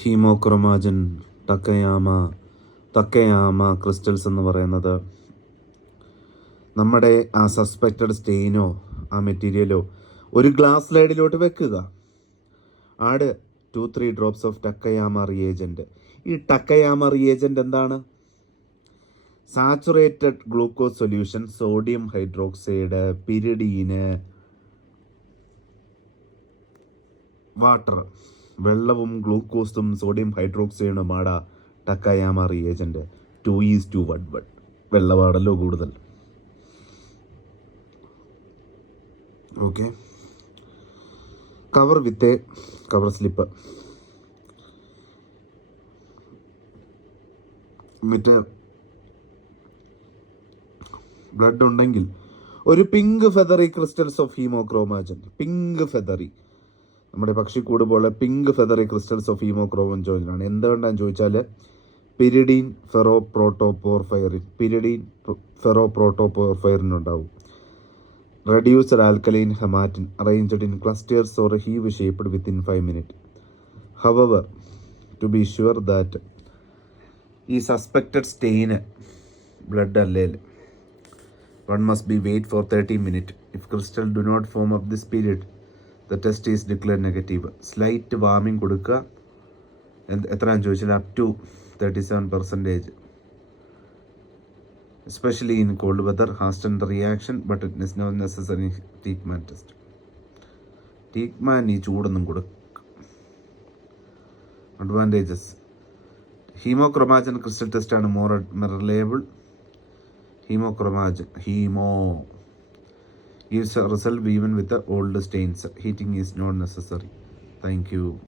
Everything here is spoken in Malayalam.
ഹീമോക്രോമാജൻ തക്കയാമ ക്രിസ്റ്റൽസ് എന്ന് പറയുന്നത് നമ്മുടെ ആ സസ്പെക്റ്റഡ് സ്റ്റെയിനോ ആ മെറ്റീരിയലോ ഒരു ഗ്ലാസ് സ്ലൈഡിലോട്ട് വെക്കുക. Add 2-3 drops of Takayama reagent. ഈ ടക്കയാമ റിയേജൻറ്റ് എന്താണ്? Saturated glucose solution, sodium hydroxide, pyridine, water, വെള്ളവും ഗ്ലൂക്കോസും സോഡിയം ഹൈഡ്രോക്സൈഡുമാണ് ടക്കയാമ റിയേജൻറ്റ്. 2:1. വെള്ളപാടല്ലോ കൂടുതൽ. Okay, cover with cover slip. മറ്റേ ബ്ലഡ് ഉണ്ടെങ്കിൽ ഒരു pink feathery crystals of haemochromogen. Pink feathery, നമ്മുടെ പക്ഷിക്കൂട് പോലെ pink feathery crystals of haemochromogen ആണ്. എന്തുകൊണ്ടാന്ന് ചോദിച്ചാൽ പിരിഡീൻ ഫെറോപ്രോട്ടോപോർഫൈറിനുണ്ടാവും. Reduced alkaline haematin arranged in clusters or ഹീവ് shaped within 5 minutes. However, to be sure that ഈ സസ്പെക്റ്റഡ് സ്റ്റെയിന് ബ്ലഡ് അല്ലെങ്കിൽ one must be wait for 30 minutes. If crystal do not form up this period, the test is declared negative. Slight warming കൊടുക്കുക. എത്രയാണെന്ന് ചോദിച്ചാൽ up to 37%. Especially in cold weather, hasten the reaction, but it is not necessary Teekman test. Teekman ഈ ചൂടൊന്നും കൊടുക്കുക. അഡ്വാൻറ്റേജസ്: ഹീമോക്രോമാജൻ ക്രിസ്റ്റൽ ടെസ്റ്റാണ് more reliable. Hemo gives a result even with the old stains. Heating is not necessary. Thank you.